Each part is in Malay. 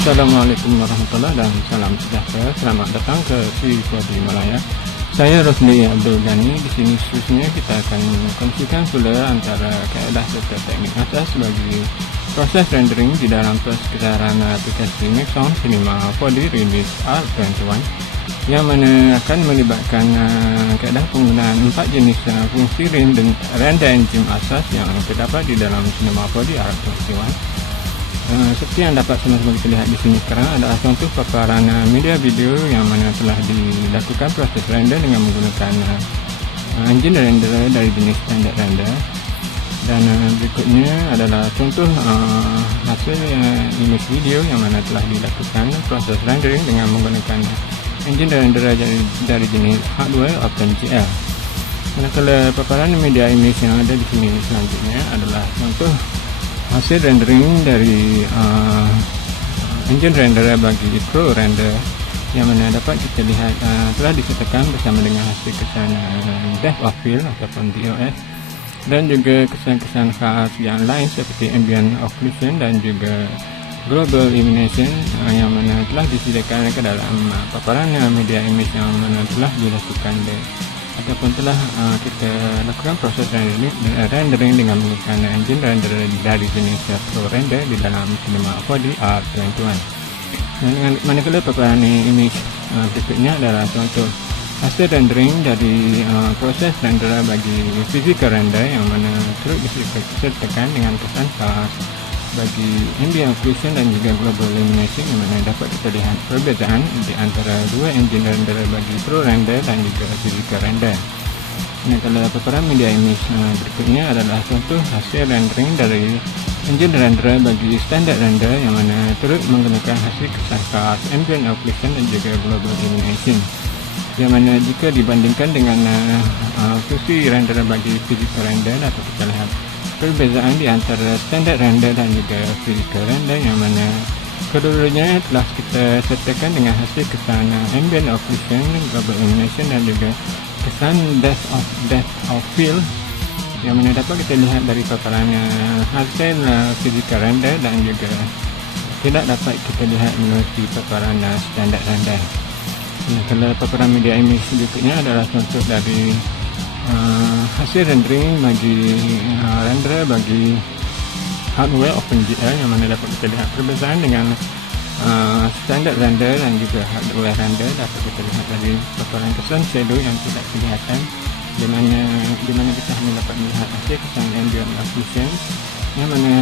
Assalamualaikum warahmatullahi dan salam sejahtera. Selamat datang ke Sri Malaya. Saya Rosli Abdul Ghani. Di sini khususnya kita akan kongsikan pula antara kaedah serta teknik asas bagi proses rendering di dalam persekitaran aplikasi Maxon Cinema 4D Release R21 yang mana akan melibatkan kaedah penggunaan 4 jenis fungsi render engine asas yang terdapat di dalam Cinema 4D R21. Seperti yang dapat sama-sama kita lihat di sini sekarang adalah contoh paparan media video yang mana telah dilakukan proses render dengan menggunakan engine render dari jenis standard render. Dan berikutnya adalah contoh hasil image video yang mana telah dilakukan proses rendering dengan menggunakan engine render dari jenis hardware OpenGL. Manakala paparan media image yang ada di sini selanjutnya adalah contoh hasil rendering dari engine render bagi Pro Render yang mana dapat kita lihat telah disertakan bersama dengan hasil kesan depth of field ataupun DOF dan juga kesan-kesan khas yang lain seperti ambient occlusion dan juga global illumination yang mana telah disediakan ke dalam paparan media image yang mana telah dilakukan ataupun telah kita lakukan proses rendering dengan menggunakan engine render dari jenis Pro Render di dalam Cinema 4D R21. Manakala paparan image berikutnya adalah contoh hasil rendering dari proses render bagi physical render yang mana turut disertakan dengan kesan khas bagi ambient occlusion dan juga global illumination yang mana dapat kita lihat perbezaan di antara dua engine render bagi Pro Render dan juga physical render. Manakala paparan media image berikutnya adalah contoh hasil rendering dari engine render bagi standard render yang mana turut menggunakan hasil kesan khas ambient occlusion dan juga global illumination. Yang mana jika dibandingkan dengan fungsi render bagi physical render dapat kita lihat perbezaan di antara standard render dan juga physical render yang mana keduanya telah kita sertakan dengan hasil kesan ambient occlusion, global illumination dan juga kesan depth of field yang mana dapat kita lihat dari paparan hasil physical render dan juga tidak dapat kita lihat melalui paparan standard render. Kalau paparan media image berikutnya adalah contoh dari hasil rendering bagi render bagi hardware OpenGL yang mana dapat kita lihat perbezaan dengan standard render dan juga hardware render. Dapat kita lihat dari paparan kesan shadow yang tidak kelihatan di mana kita hanya dapat melihat hasil kesan ambient occlusion yang mana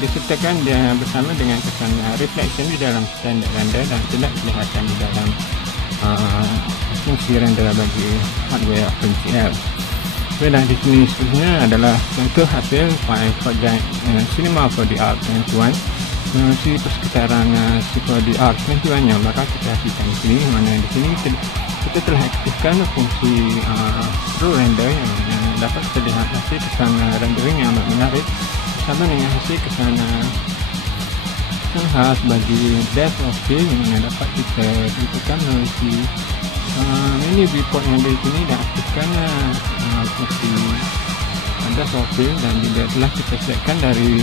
disertakan dia bersama dengan kesan reflection di dalam standard render dan tidak kelihatan di dalam fungsi render bagi hardware OpenGL. Dan di sini seterusnya adalah contoh hasil file project Cinema 4D R21 si persekitaran 4D R21 yang bakal kita hasilkan di sini. Mana di sini kita telah aktifkan fungsi Pro Render yang dapat kita lihat hasil kesan rendering yang menarik sama dengan hasil kesan khas bagi depth of field yang dapat kita tentukan melalui menu viewport yang dari sini dan aktifkan fungsi depth of field dan juga telah kita siapkan dari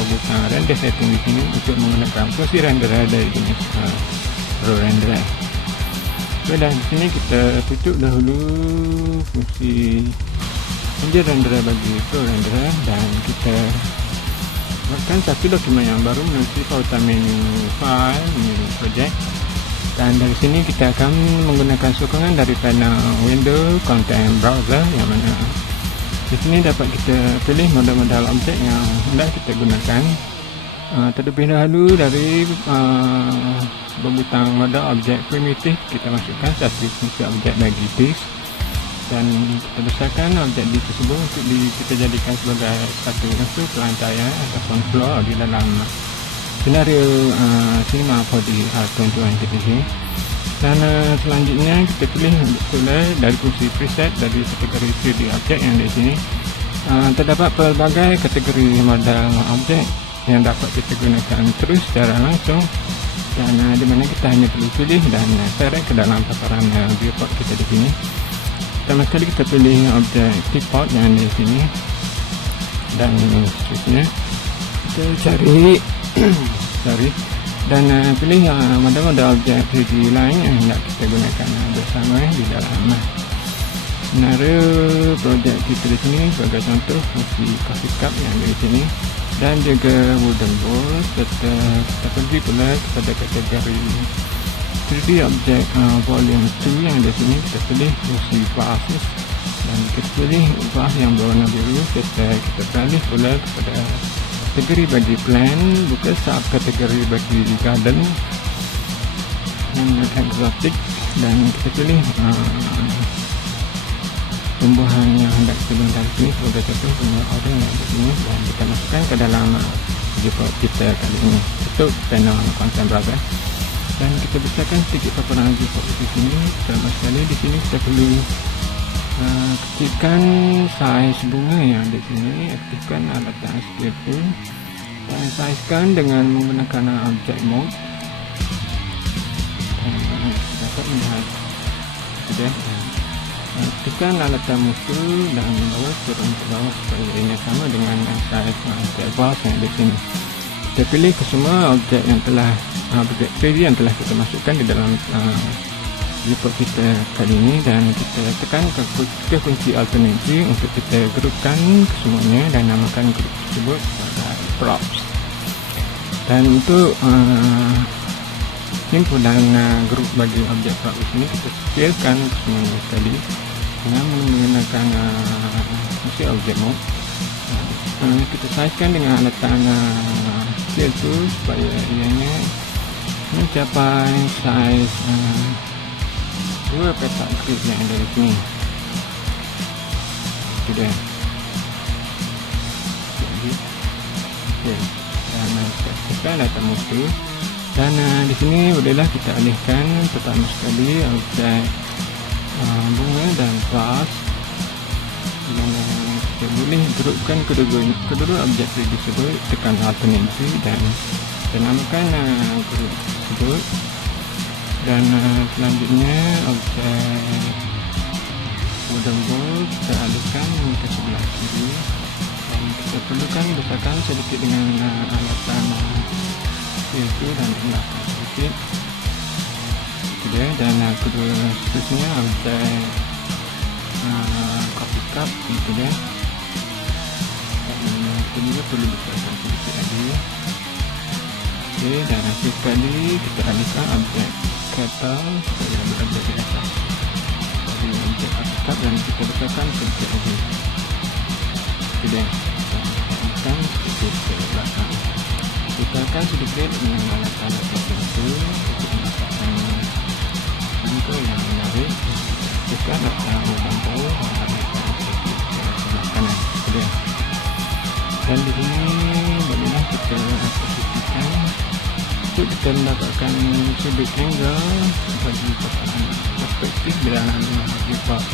beberapa render setting di sini untuk menggunakan fungsi render dari jenis Pro Render. Dan di sini kita tutup dahulu fungsi engine render bagi Pro Render dan kita buatkan satu dokumen yang baru melalui pautan menu file, menu project. Dan dari sini kita akan menggunakan sokongan dari panel window content browser yang mana di sini dapat kita pilih model-model objek yang hendak kita gunakan. Terlebih dahulu dari bebutang model objek primitif kita masukkan satu fungsi objek bagi disk dan kita besarkan objek disk tersebut untuk kita jadikan sebagai satu unsur pelantaian ataupun floor di dalam senario Cinema 4D R21 kita ini. Dan selanjutnya kita pilih pula dari fungsi preset dari kategori 3D objek yang di sini terdapat pelbagai kategori model objek yang dapat kita gunakan terus secara langsung dan di mana kita hanya perlu pilih dan seret ke dalam paparan viewport kita di sini. Pertama sekali kita pilih objek viewport yang di sini dan seterusnya kita cari cari dan pilih model objek 3D lain yang hendak kita gunakan bersama di dalam senario projek kita di sini. Sebagai contoh fungsi coffee cup yang ada di sini dan juga wooden bowl, serta kita pergi pula kepada kategori 3D objek volume 2 yang ada di sini. Kita pilih fungsi vases dan kita pilih vase yang berwarna biru, serta kita beralih pula kepada kategori bagi plant, bukan sub kategori bagi garden dan exotic, dan kita pilih tumbuhan yang hendak kita gunakan sini sebagai contoh tumbuhan orang yang ada sini, dan kita masukkan ke dalam report kita kali ini. Tutup panel content browser dan kita besarkan sedikit paparan report di sini. Pertama sekali di sini kita perlu kecilkan saiz bunga yang ada di sini, aktifkan alat yang scale tool dan saizkan dengan menggunakan object mode. Dapat melihat sudah. Aktifkan alat musuh dan bawa turun ke bawah supaya ini sama dengan saiz objek vase yang ada di sini. Kita pilih ke semua objek yang telah objek 3D yang telah kita masukkan di dalam report kita kali ini, dan kita tekan ke kunci alternate untuk kita grupkan kesemuanya dan namakan grup tersebut props. Dan untuk simpulan grup bagi objek prop di sini kita scalekan kesemuanya sekali dengan menggunakan fungsi object mode. Kita sizekan dengan alat scale tool supaya ianya mencapai size 2 petak grid yang ada di sini. Sudah. Okey. Dan kita aktifkan data musuh. Dan di sini bolehlah kita alihkan pertama sekali objek bunga dan vase. Dan kita boleh grupkan kedua objek tersebut, tekan alternate dan namakan grup tersebut. Dan selanjutnya objek wooden bowl kita alihkan ke sebelah kiri dan kita perlukan besarkan sedikit dengan alatan itu dan belakang sedikit. Sudah. Dan kedua seterusnya objek coffee cup itu dia. Dan kita juga perlu besarkan sedikit lagi. Okey, dan akhir sekali kita alihkan objek kettle supaya berada di atas dari objek coffee cup dan kita besarkan sedikit lagi. Sudah. Alihkan sedikit ke belakang. Kita akan sedikit dengan alat-alat tertentu untuk mendapatkan bentuk yang menarik. Kita akan membantu sebelah kanan. Sudah. Dan di sini bolehlah kita posisikan untuk kita mendapatkan sudut angle bagi perspektif dalam report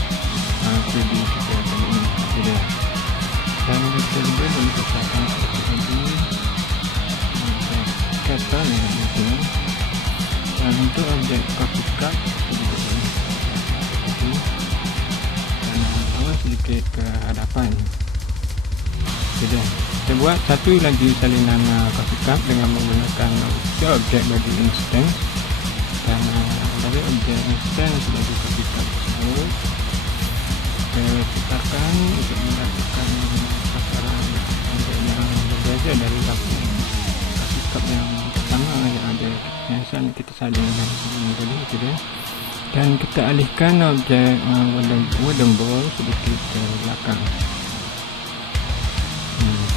3D kita kali ini. Sudah. Dan kita juga boleh besarkan seperti ini kettle yang ada di sini. Dan untuk objek coffee cup dan bawa sedikit ke hadapan. Sudah. Kita buat satu lagi salinan coffee cup dengan menggunakan objek bagi instance, dan dari objek instance bagi coffee cup tersebut kita ciptakan untuk mendapatkan pasaran yang berbeza dari coffee cup yang pertama yang ada yang kita salin dengan ini tadi. Sudah. Dan kita alihkan objek wooden bowl sedikit ke belakang.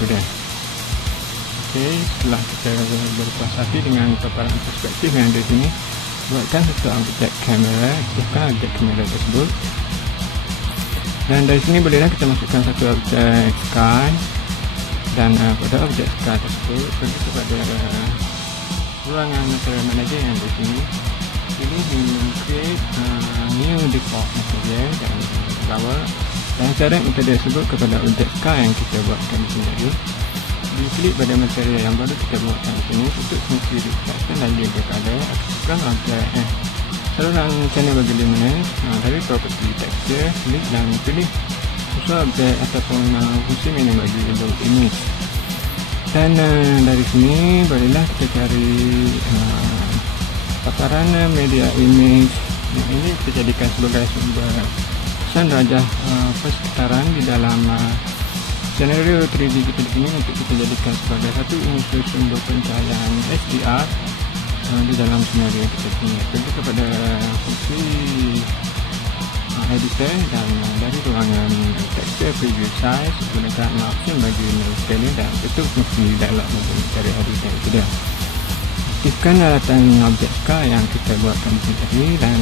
Sudah. Okey, setelah kita berpuas hati dengan paparan perspektif yang ada di sini, buatkan satu objek kamera, aktifkan objek kamera tersebut. Dan dari sini bolehlah kita masukkan satu objek sky, dan pada objek sky tersebut pergi kepada ruangan material manager yang ada di sini. Pilih create new default material dan bawa, dan cara metode tersebut kepada objek sky yang kita buatkan di sini tadi. Diklik pada material yang baru kita buatkan di sini untuk fungsi reflection dan label color. Aktifkan objek saluran channel bagi luminance dari property texture, klik dan pilih usaha objek ataupun fungsi menu bagi load image. Dan dari sini bolehlah kita cari paparan media image. Ini kita jadikan sebagai sumber pesan rajah persekitaran di dalam scenario 3D kita di sini, untuk kita jadikan sebagai satu unsur sumber pencahayaan HDR di dalam scenario kita sini. Tentu kepada fungsi editor, dan dari ruangan texture preview size gunakan option bagi scaling dan tutup fungsi dialog dari editor itu dia. Aktifkan alatan objek scar yang kita buatkan di tadi, dan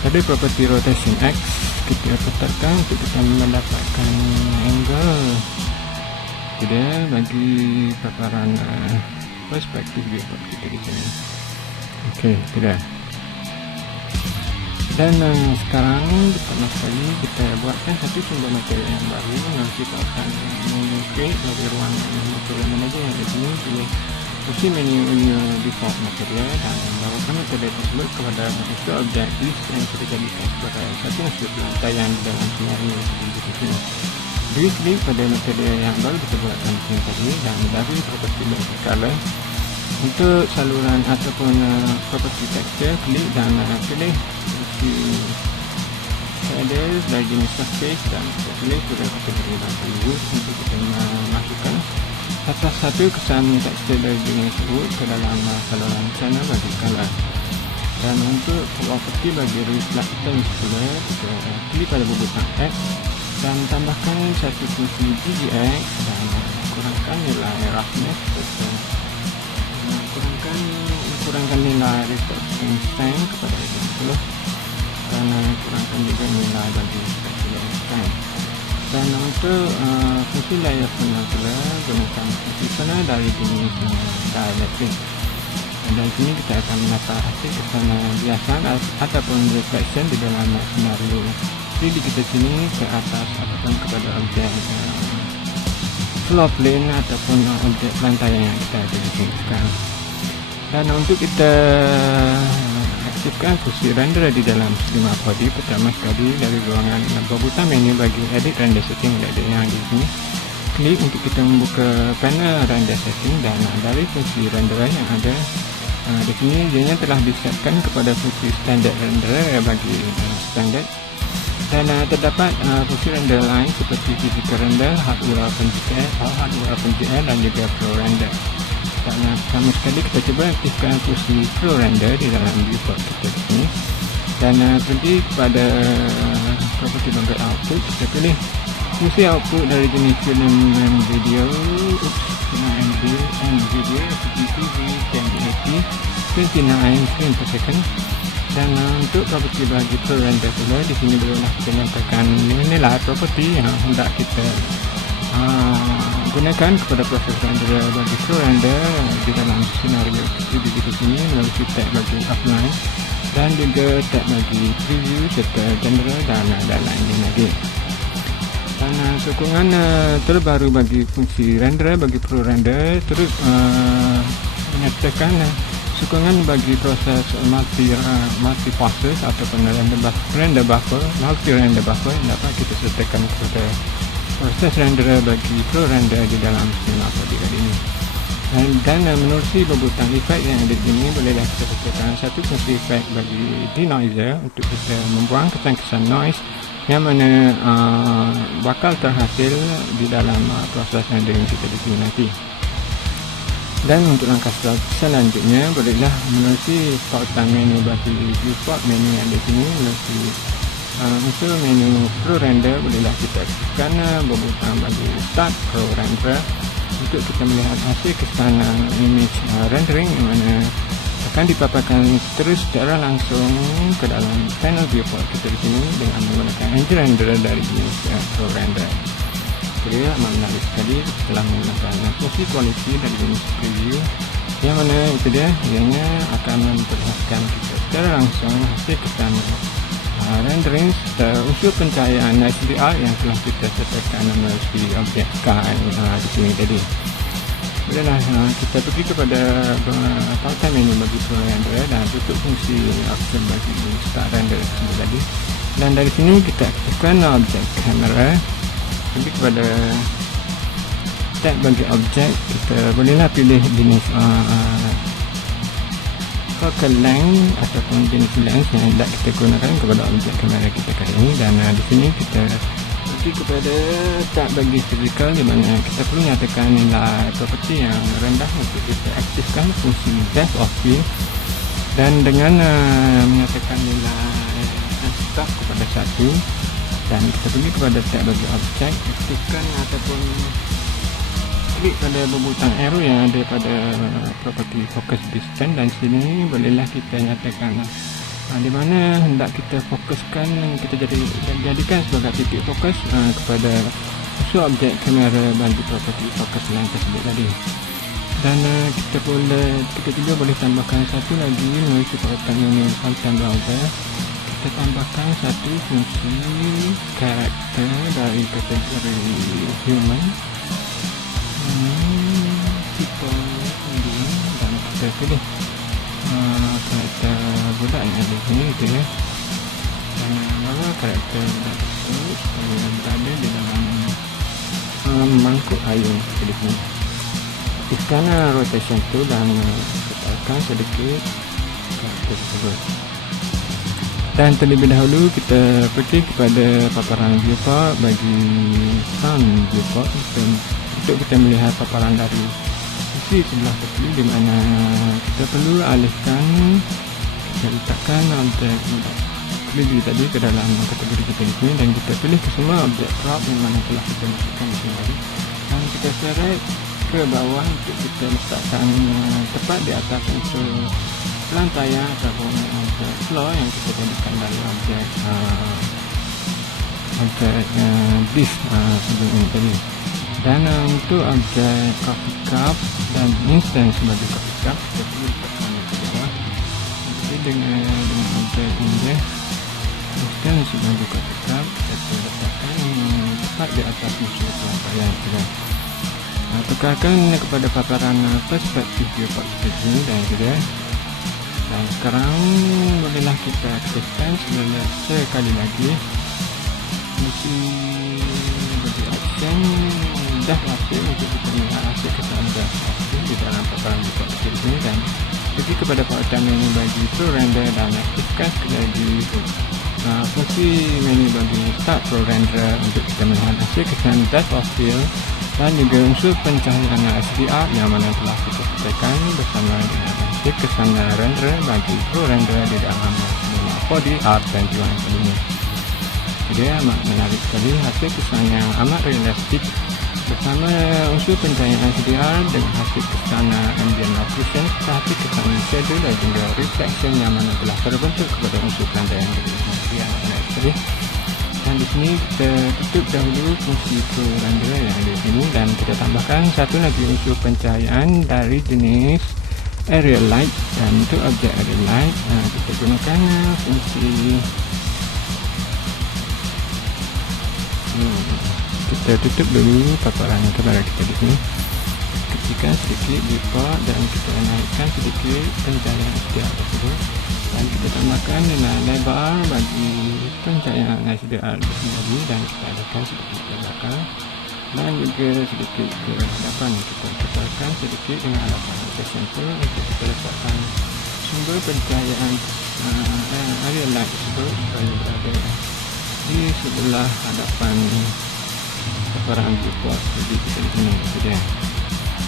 pada property rotation X kita putarkan untuk kita mendapatkan angle dia bagi paparan perspektif viewport kita di sini. Okey, tidak. Dan sekarang pertama sekali kita buatkan satu sumber material yang baru. Nanti kita akan create dari ruangan material manager yang di sini, pilih opsi menu default material dan bawakan metode tersebut kepada unsur objek list yang kita jadikan sebagai satu unsur pelantaian di dalam scenario di sini. Beri klik pada metode yang baru kita buatkan di sini tadi, dan dari property basic color untuk saluran ataupun property texture, klik dan pilih opsi shaders dari jenis surface, dan kita pilih pada kategori value untuk kita masukkan satu kesan tekstur dari jenis tersebut ke dalam saluran channel bagi color. Dan untuk property bagi reflectance pula, kita klik pada butang X dan tambahkan satu fungsi GGX dan kurangkan nilai roughness serta kurangkan nilai reflection strength kepada 10, dan kurangkan juga nilai bagi reflection strength. Dan untuk fungsi layer panel pula, gunakan fungsi panel dari jenis dielectric. Dan sini kita akan mendapat hasil kesana biasan ataupun reflection di dalam scenario 3D kita sini ke atas ataupun kepada objek floor plane ataupun objek lantaian yang kita ada di sini sekarang. Dan untuk kita aktifkan fungsi render di dalam Stream Body, pertama sekali dari ruangan butang menu bagi edit render setting yang di sini, klik untuk kita membuka panel render setting, dan dari fungsi renderer yang ada di sini dia telah disetkan kepada fungsi standard renderer bagi standard, dan terdapat fungsi render lain seperti physical render, hardware OpenGL dan juga pro render. Dan pertama sekali kita cuba aktifkan fungsi pro render di dalam viewport kita di sini, dan pergi kepada property bagian output, kita pilih fungsi output dari jenis film and video, and video CCTV 1080 29 frame per second. Dan untuk property bagi pro render pula, di sini bolehlah kita nyatakan nilai property yang hendak kita gunakan kepada proses render bagi pro render di dalam scenario di sini melalui tag bagi offline dan juga tag bagi preview serta general dan lain-lain lagi. Dan sokongan terbaru bagi fungsi render bagi pro render terus menyertakan sokongan bagi proses multi process ataupun render buffer, multi render buffer yang dapat kita sertakan kepada proses render bagi pro render di dalam Stream Body kali ini. Dan menerusi bebutang efek yang ada di sini, bolehlah kita sertakan satu fungsi efek bagi denoiser untuk kita membuang kesan-kesan noise yang mana bakal terhasil di dalam proses rendering kita di sini nanti. Dan untuk langkah selanjutnya, bolehlah menerusi pautan menu bagi viewport menu yang di sini, menerusi untuk menu pro render bolehlah kita aktifkan butang bagi start pro render untuk kita melihat hasil kesan image rendering yang mana akan dipaparkan terus secara langsung ke dalam panel viewport kita di sini dengan menggunakan engine render dari jenis pro render. Jadi amat menarik sekali setelah menggunakan fungsi quality dari jenis preview yang mana itu dia, ianya akan memperlihatkan kita secara langsung hasil kesan rendering unsur pencahayaan HDR yang telah kita sertakan melalui objek sky di sini tadi. Bolehlah kita pergi kepada pautan menu bagi pro render dan tutup fungsi option bagi start render tersebut tadi. Dan dari sini kita aktifkan objek kamera, pergi kepada tag bagi objek, kita bolehlah pilih jenis focal length ataupun jenis lens yang hendak kita gunakan kepada objek kamera kita kali ini. Dan di sini kita pergi kepada tab bagi physical, di mana kita perlu nyatakan nilai property yang rendah untuk kita aktifkan fungsi depth of field. Dan dengan menyatakan nilai stop kepada 1, dan kita pergi kepada tab bagi objek, aktifkan ataupun klik pada butang arrow yang ada pada property focus distance, dan sini bolehlah kita nyatakan di mana hendak kita fokuskan, kita jadikan sebagai titik fokus kepada unsur objek kamera bagi property focus length tersebut tadi. Dan kita juga boleh tambahkan satu lagi melalui kekuatan menu content browser. Kita tambahkan satu fungsi karakter dari kategori human, dan kita pilih karakter budak yang ada di sini gitu ya. Dan bawa karakter budak tersebut berada di dalam mangkuk air di sini. Aktifkan rotation tu dan tekan sedikit karakter tersebut. Dan terlebih dahulu kita pergi kepada paparan viewport bagi sound viewport untuk kita melihat paparan dari sisi sebelah tepi, di mana kita perlu alihkan dan letakkan objek pilih tadi ke dalam kategori kita di sini, dan kita pilih ke semua objek prop yang mana telah kita masukkan di sini, dan kita seret ke bawah untuk kita letakkan tepat di atas unsur pelantaian ataupun objek floor yang kita jadikan dari objek disk sebelum ini tadi. Dan untuk objek coffee cup dan instance sebagai coffee cup, kita perlu letakkan di bawah. Jadi dengan objek ini instance sebagai coffee cup, kita letakkan tepat di atas unsur pelantaian kita. Tekankan kepada paparan perspektif viewport ini dan juga. Dan sekarang bolehlah kita aktifkan sekali lagi fungsi bagi action dah hasil untuk kita melihat hasil kesan dah hasil di dalam paparan viewport ini, dan pergi kepada pautan menu bagi Pro Render dan aktifkan sekali lagi fungsi menu bagi Start Pro Render untuk kita melihat hasil kesan depth of field dan juga unsur pencahayaan HDR yang mana telah kita selesaikan bersama dengan hasil kesan render bagi Pro Render di dalam 4D R21 ini. Jadi amat menarik sekali, hasil kesan yang amat realistik bersama unsur pencahayaan HDR dengan hasil kesan ambient occlusion, hasil kesan shadow dan juga reflection yang mana telah terbentuk kepada unsur pelantaian yang menarik sekali. Dan di sini kita tutup dahulu fungsi Pro Render yang ada di sini, dan kita tambahkan satu lagi unsur pencahayaan dari jenis Area Light. Dan untuk objek Area Light kita gunakan fungsi kita tutup dulu paparan kamera kita di sini, kecilkan sedikit viewport dan kita naikkan sedikit pencahayaan HDR tersebut, dan kita tambahkan nilai lebar bagi pencahayaan HDR di sini, dan kita adakan sedikit ke belakang dan juga sedikit ke hadapan. Kita tekan sedikit dengan hadapan rotation tool untuk kita letakkan sumber pencahayaan area light tersebut supaya berada di sebelah hadapan paparan viewport jadi kita di sini saja.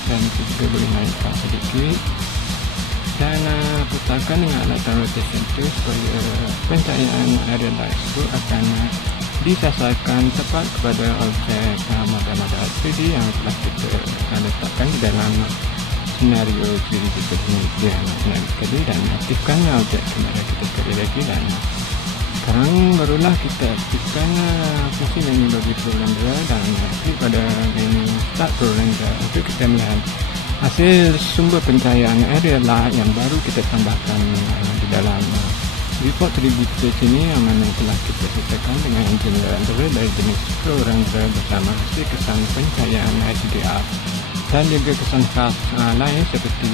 Dan kita juga boleh naikkan sedikit dan putarkan dengan alatan rotation tool supaya pencahayaan area light tersebut akan disasarkan tepat kepada objek model-model 3D yang telah kita letakkan di dalam senario 3D kita ini. Dia menarik sekali, dan aktifkan objek kamera kita sekali lagi, dan sekarang barulah kita aktifkan fungsi menu bagi Pro Render dan klik pada menu Start Pro Render untuk kita melihat hasil sumber pencahayaan area light yang baru kita tambahkan di dalam viewport 3D kita sini, yang mana telah kita selesaikan dengan engine renderer dari jenis Pro Render bersama hasil kesan pencahayaan HDR dan juga kesan khas lain seperti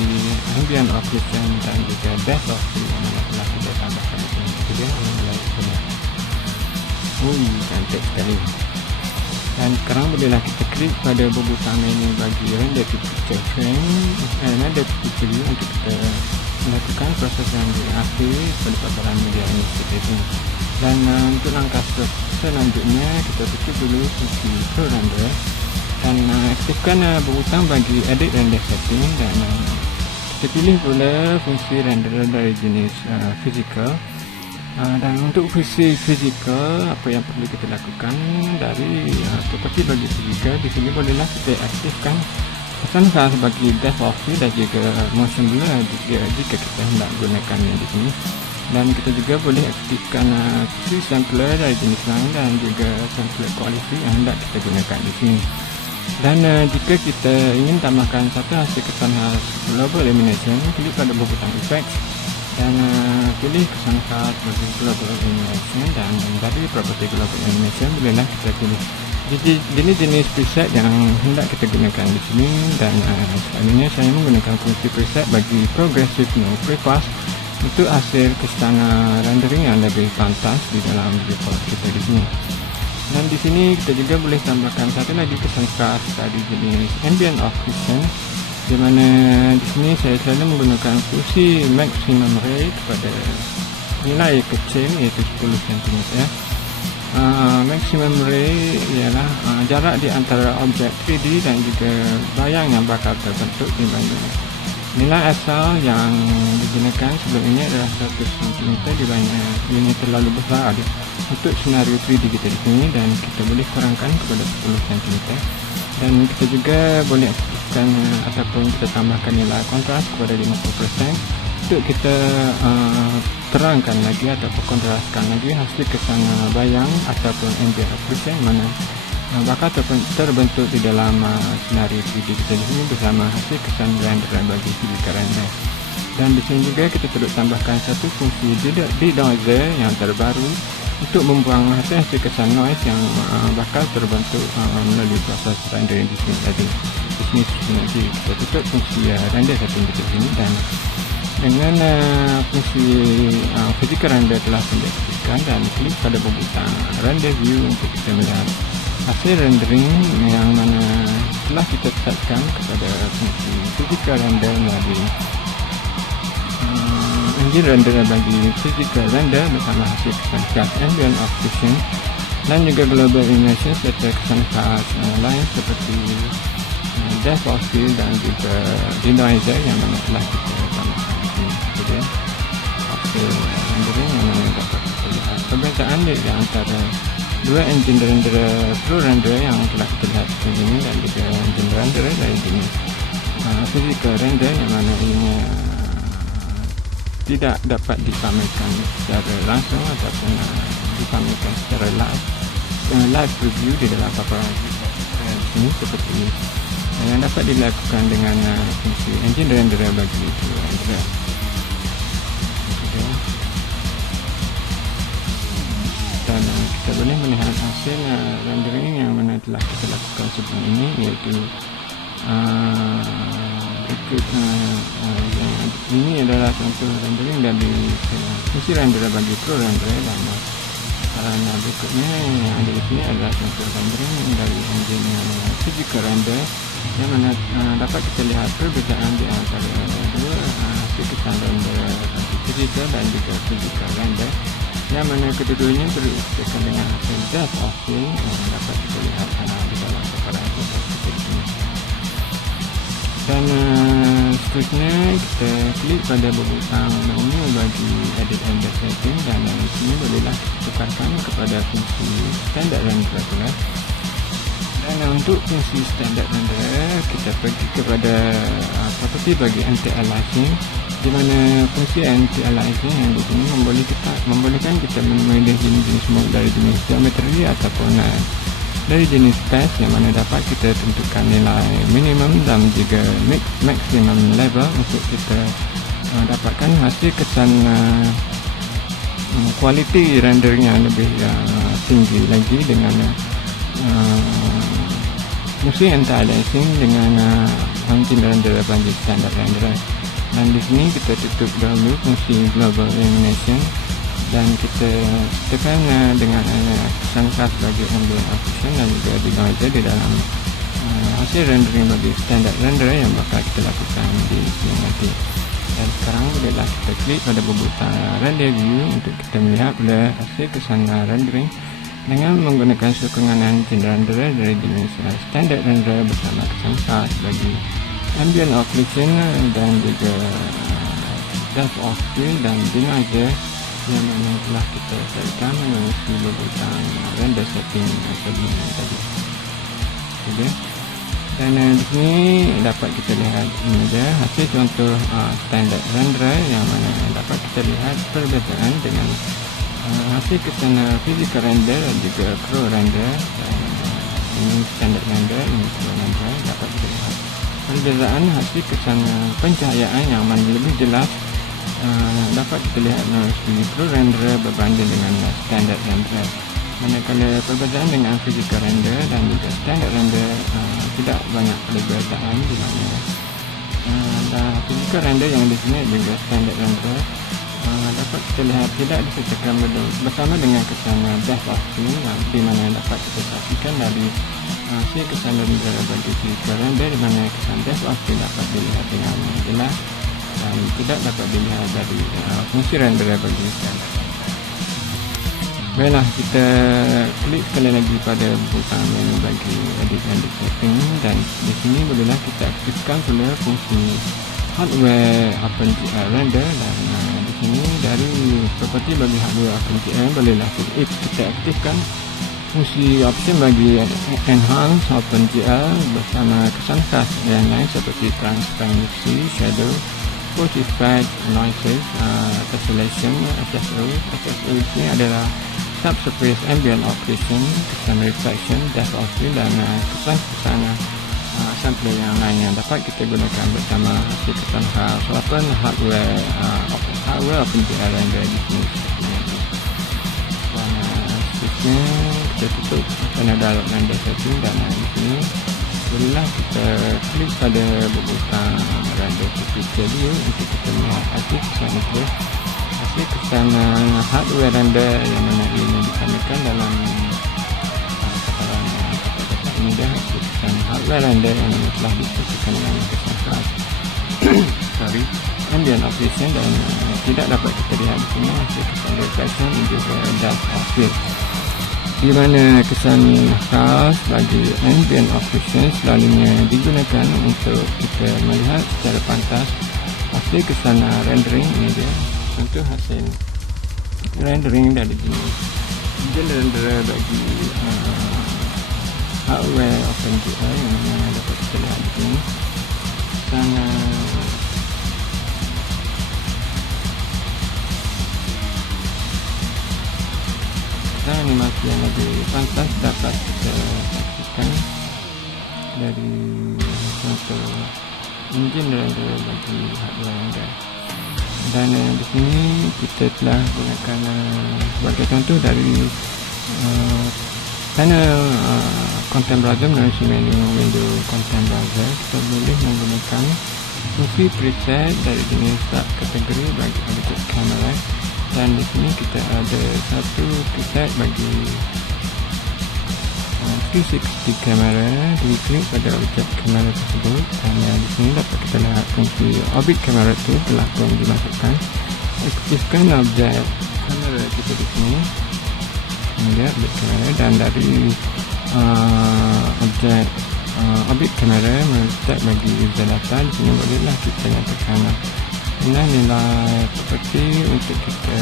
ambient occlusion dan juga depth of field yang mana telah kita tambahkan di sini. Jadi cantik sekali. Dan sekarang bolehlah kita klik pada butang menu bagi render to picture frame render to picture view untuk kita melakukan proses yang akhir pada paparan media ini seperti ini. Dan untuk langkah selanjutnya kita tutup dulu fungsi Pro Render dan aktifkan butang bagi edit render setting dan kita pilih pula fungsi render dari jenis physical. Dan untuk fungsi physical, apa yang perlu kita lakukan dari seperti bagi physical, di sini bolehlah kita aktifkan pesan khas bagi depth of field dan juga motion blur jika kita hendak gunakannya di sini. Dan kita juga boleh aktifkan free sampler dari jenis lain dan juga sampler quality yang hendak kita gunakan di sini. Dan jika kita ingin tambahkan satu hasil kesan khas global illumination, klik pada butang effects dan pilih kesan khas bagi global illumination dan dari property global illumination bolehlah kita pilih jenis preset yang hendak kita gunakan di sini. Dan selanjutnya saya menggunakan fungsi preset bagi progressive no prepass untuk hasil kesan rendering yang lebih pantas di dalam report kita di sini. Dan di sini kita juga boleh tambahkan satu lagi kesan khas dari jenis ambient occlusion, di mana di sini saya selalu menggunakan fungsi maximum ray kepada nilai kecil iaitu 10 cm. Maximum ray ialah jarak di antara objek 3D dan juga bayang yang bakal terbentuk di mana nilai asal yang digunakan sebelum ini adalah 100 cm di mana ini terlalu besar untuk senario 3D kita di sini, dan kita boleh kurangkan kepada 10 cm. Dan kita juga boleh aktifkan ataupun kita tambahkan nilai kontras kepada 50% untuk kita terangkan lagi ataupun kontraskan lagi hasil kesan bayang ataupun ambient occlusion mana bakal terbentuk di dalam senario 3D kita di sini bersama hasil kesan render bagi physical render. Dan di sini juga kita perlu tambahkan satu fungsi denoiser yang terbaru untuk membuang hasil kesan noise yang bakal terbentuk melalui proses rendering di sini tadi. Di sini nanti kita tutup fungsi render setting di sini, dan dengan fungsi physical render telah diaktifkan dan klik pada butang render view untuk kita melihat hasil rendering yang mana telah kita tetapkan kepada fungsi physical render melalui engine render bagi physical render bersama hasil kesan khas ambient occlusion dan juga global illumination serta kesan khas lain seperti depth of field dan juga denoiser yang mana telah kita tambahkan di sini. Jadi hasil rendering yang mana dapat kita lihat perbezaan di antara dua engine render Pro Render yang telah kita lihat di sini dan juga engine render dari jenis physical render yang mana ini tidak dapat dipamerkan secara langsung ataupun dipamerkan secara live review di dalam paparan ini seperti yang dapat dilakukan dengan fungsi engine render bagi Pro Render. Dan kita boleh melihat hasil rendering yang mana telah kita lakukan sebelum ini, iaitu berikut ini adalah contoh rendering dari fungsi render bagi Pro Render, dan berikutnya yang ada di sini adalah contoh rendering dari engine physical render yang mana dapat kita lihat perbezaan di antara dua hasil kesan render physical dan juga physical render yang mana kedua-duanya berkaitan dengan hasil depth of field yang dapat kita lihat di dalam paparan kita di sini. Dan seterusnya kita klik pada butang menu bagi edit render setting, dan di sini bolehlah tukarkan kepada fungsi standard render pula. Dan untuk fungsi standard render kita pergi kepada property bagi anti-aliasing, di mana fungsi anti-aliasing yang di sini membolehkan kita memilih jenis mode dari jenis geometri ataupun dari jenis space yang mana dapat kita tentukan nilai minimum dan juga maximum level untuk kita dapatkan hasil kesan kualiti rendering yang lebih tinggi lagi dengan fungsi anti-aliasing dengan engine render bagi standard render. Dan di sini kita tutup dahulu fungsi global illumination dan kita tekan dengan kesan khas bagi ambient occlusion dan juga denoiser di dalam hasil rendering bagi standard render yang bakal kita lakukan di sini nanti. Dan sekarang bolehlah kita klik pada butang render view untuk kita melihat pula hasil kesan rendering dengan menggunakan sokongan engine renderer dari jenis standard renderer bersama kesan khas bagi ambient occlusion dan juga depth of field dan denoiser yang mana telah kita setkan menggunakan butang render setting sebelum tadi. Okay. Dan di sini dapat kita lihat ini dia hasil contoh standard renderer yang mana dapat kita lihat perbezaan dengan hasil kesan physical render dan juga pro render. Dan ini standard render, ini pro render. Dapat kita lihat perbezaan hasil kesan pencahayaan yang mana lebih jelas. Dapat kita lihat dari pro render berbanding dengan standard render. Manakala perbezaan dengan physical render dan juga standard render tidak banyak perbezaan di mana dan physical render yang di sini juga standard render dapat kita lihat tidak disertakan bersama dengan kesan depth of field di mana dapat kita saksikan dari hasil kesan render bagi physical render di mana kesan depth of field dapat dilihat dengan jelas dan tidak dapat dilihat dari fungsi render bagi standard. Baiklah, kita klik sekali lagi pada butang menu bagi edit setting dan di sini bolehlah kita aktifkan pula fungsi hardware OpenGL render dan di sini dari property bagi hardware OpenGL bolehlah kita aktifkan fungsi option bagi enhance OpenGL bersama kesan khas yang lain seperti transparency, shadow, effect, noises, tessellation, SSO. SSO ini adalah subsurface ambient occlusion, kesan reflection, depth of field dan kesan sampel yang lain yang dapat kita gunakan bersama hasil kesan khas hardware OpenGL render di sini. Dan switchnya kita tutup kerana download render setting dan di sini bolehlah kita klik pada butang render tutorial untuk kita melihat hasil kesan itu. Hasil kesan hardware render yang mana ini disamakan dalam kata-kata ini dah hasil kesan hardware render yang mana telah disebutkan dengan kesan khas ambient occlusion dan tidak dapat kita lihat di sini hasil kesan reflection juga depth of field di mana kesan khas bagi ambient occlusion selalunya digunakan untuk kita melihat secara pantas hasil kesan rendering. Ini dia contoh hasil rendering dari jenis renderer bagi hardware OpenGL yang mana dapat kita lihat di sini. Dan animasi yang lebih pantas dapat kita saksikan dari contoh engine renderer bagi hardware render. Dan di sini kita telah gunakan sebagai contoh dari panel content browser melalui menu window content browser. Kita boleh menggunakan fungsi preset dari jenis kategori bagi objek kamera dan di sini kita ada satu preset bagi 360 kamera. Diklik pada objek kamera tersebut dan di sini dapat kita lihat fungsi orbit kamera itu telah pun dimasukkan. Aktifkan objek kamera kita di sini hingga objek kamera dan dari objek orbit kamera set bagi user data di sini bolehlah kita nyatakan nilai property untuk kita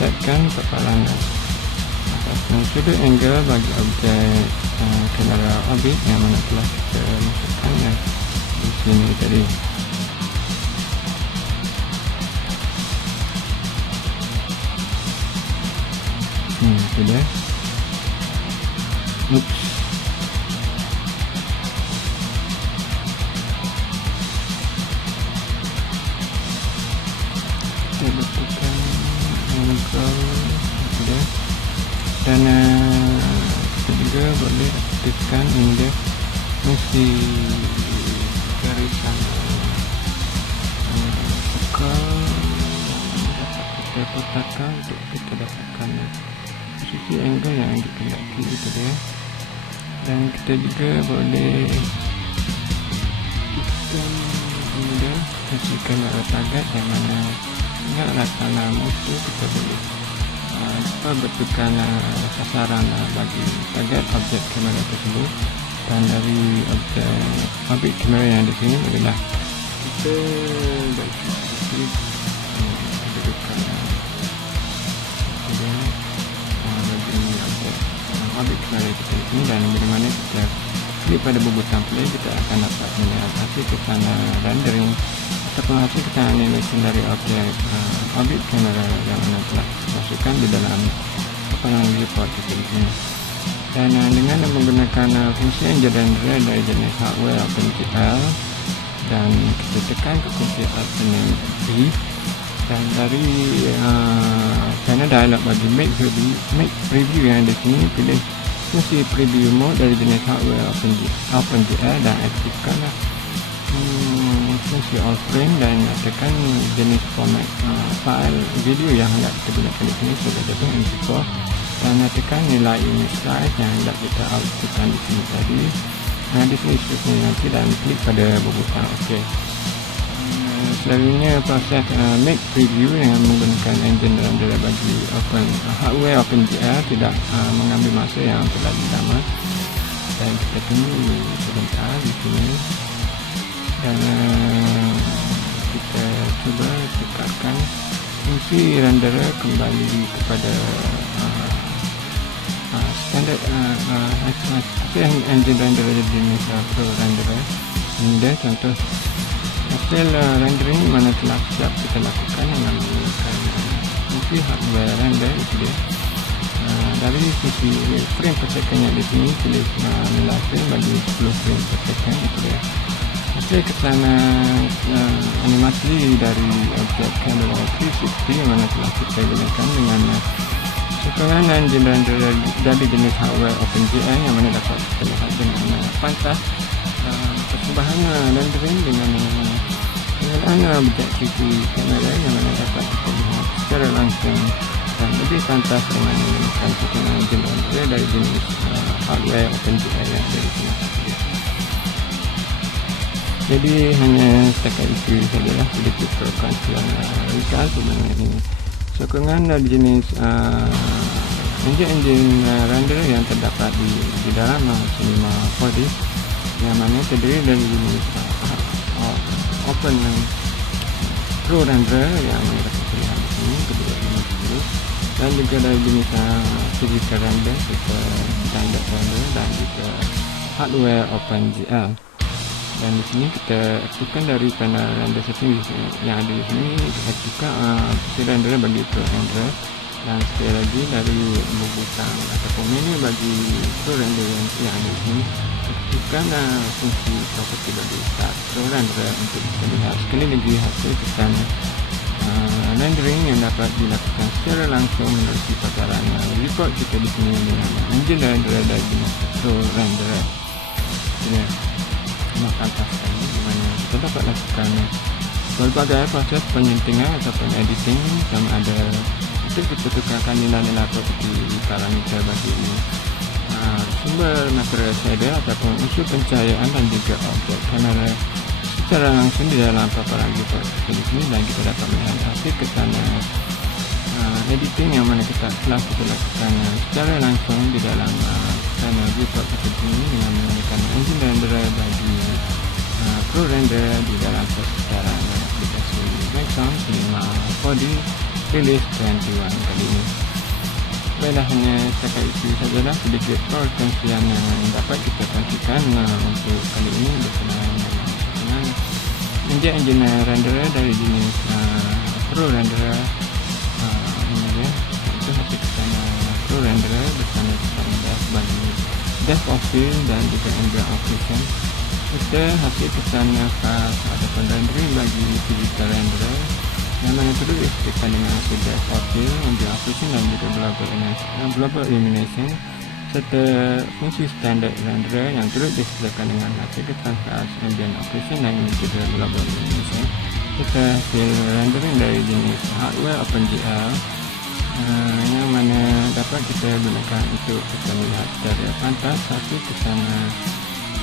setkan paparan sudut angle bagi objek kamera orbit yang mana telah kita masukkan di sini tadi. Sudah. Oops. Kita betulkan angle sudah. Dan kita juga boleh aktifkan indeks fungsi garisan circle kita kotakkan untuk kita dapatkan posisi angle yang dikehendaki itu dia. Dan kita juga boleh tekan kemudian kasih kamera target, yang mana ingatlah kalau musuh kita boleh betulkan sasaran bagi target objek kamera tersebut. Dan dari objek kamera yang di sini adalah kita klik betulkan objek kamera kita di sini, dan bila mana kita klik pada butang play, kita akan dapat melihat hasil kesan rendering ataupun hasil kesan animation dari objek kamera yang mana telah masukkan di dalam paparan viewport kita di sini. Dan dengan menggunakan fungsi engine renderer dari jenis hardware OpenGL, dan kita tekan ke kunci Alt+B, dan dari panel dialog bagi make preview yang di sini, pilih fungsi preview mode dari jenis hardware OpenGL dan aktifkan fungsi all frame, dan tekan jenis format file video yang hendak kita gunakan di sini sebagai MP4, dan tekan nilai unit size yang hendak kita outputkan di sini tadi. Di sini seterusnya nanti, dan klik pada butang OK. Selanjutnya proses make preview yang menggunakan engine renderer bagi hardware OpenGL tidak mengambil masa yang terlalu lama, dan kita tunggu sebentar di sini, dan kita cuba tekankan fungsi renderer kembali kepada standard engine renderer jenis Pro renderer. Kemudian contoh hasil rendering mana telah siap kita lakukan dengan menggunakan fungsi hardware render itu dia. Dari sisi frame per second yang di sini, pilih nilai frame bagi 10 frame per second itu dia. Hasil kesan animasi dari objek kamera 360 yang mana telah kita gunakan dengan sokongan engine renderer dari jenis hardware OpenGL, yang mana dapat kita lihat dengan pantas persembahan rendering dengan penggunaan objektif kamera yang mana dapat kita lihat secara langsung dan lebih pantas dengan menggunakan sokongan engine renderer dari jenis hardware OpenGL yang ada di sini. Jadi hanya setakat itu sajalah sedikit perkongsian ringkas mengenai ini. Sokongan dari jenis engine renderer yang terdapat di dalam Cinema 4D, yang mana terdiri dari jenis Open Pro renderer yang mana dapat terlihat di sini, kedua jenis itu, dan juga dari jenis physical render serta standard render, dan juga hardware OpenGL. Dan di sini kita aktifkan dari panel render setting yang ada di sini, aktifkan renderer bagi Pro renderer, dan sekali lagi dari butang ataupun menu bagi Pro renderer yang ada di sini, aktifkan fungsi property bagi Start Pro renderer untuk kita lihat sekali lagi hasil kesan rendering yang dapat dilakukan secara langsung melalui paparan viewport kita di sini dengan engine renderer dari jenis Pro renderer. Ini fantastis sekali, di mana kita dapat lakukan berbagai proses penyuntingan ataupun editing, sama ada kita betulkan nilai-nilai property parameter bagi sumber material shader ataupun unsur pencahayaan, dan juga objek kamera secara langsung di dalam paparan viewport di sini, dan kita dapat melihat hasil kesan editing yang mana telah kita lakukan secara langsung di dalam panel viewport seperti ini dengan menggunakan engine renderer bagi Pro renderer di dalam persecaran aplikasi Maxon Cinema 4D release 21 kali ini. Baiklah, hanya setakat itu sajalah sedikit perkongsian yang dapat kita kongsikan untuk kali ini berkenaan dengan engine renderer dari jenis Pro renderer. Ini dia, itu hasil kesan Pro renderer bersama bagi depth of field dan juga ambient occlusion, serta hasil kesan fast ataupun rendering bagi physical renderer yang mana perlu disesuaikan dengan hasil depth of field, ambient occlusion, dan juga global illumination, serta fungsi standard renderer yang turut disesuaikan dengan hasil kesan fast ambient occlusion dan juga global illumination, serta hasil rendering dari jenis hardware OpenGL yang mana dapat kita gunakan untuk kita melihat dari pantas satu kesana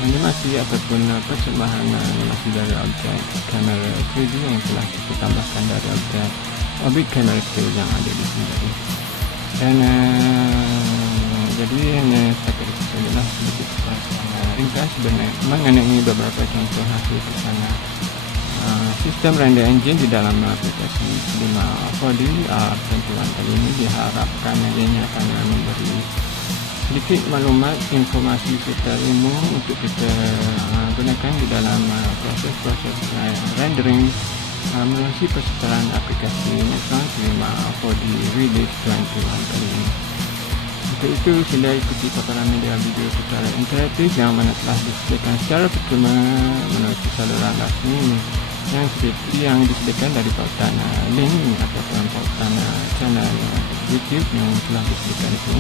animasi ataupun persembahan animasi dari objek kamera 3D yang telah kita tambahkan dari objek kamera still yang ada di sini. Dan jadi hanya setakat itu sajalah sedikit ringkas mengenai beberapa contoh hasil kesana sistem render engine di dalam aplikasi Cinema 4D R21 kali ini diharapkan ianya akan memberi sedikit maklumat, informasi serta ilmu untuk kita gunakan di dalam proses-proses rendering melalui persetaraan aplikasi Neutron Cinema 4D Release 21 kali ini. Untuk itu, sila ikuti paparan media video secara interaktif yang mana telah disediakan secara percuma melalui saluran rasmi yang disediakan dari pautan link ataupun pautan channel YouTube yang telah disediakan itu.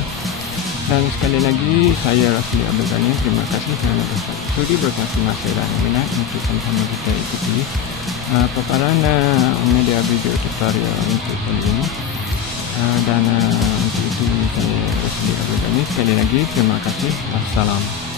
Dan sekali lagi, saya Rasli Abdul Ghani. Terima kasih kerana bersudi berkongsi masa dan minat untuk sama-sama kita ikuti paparan media video tutorial untuk kali ini. Dan untuk itu saya Rasli Abdul Ghani. Sekali lagi, terima kasih. Wassalam.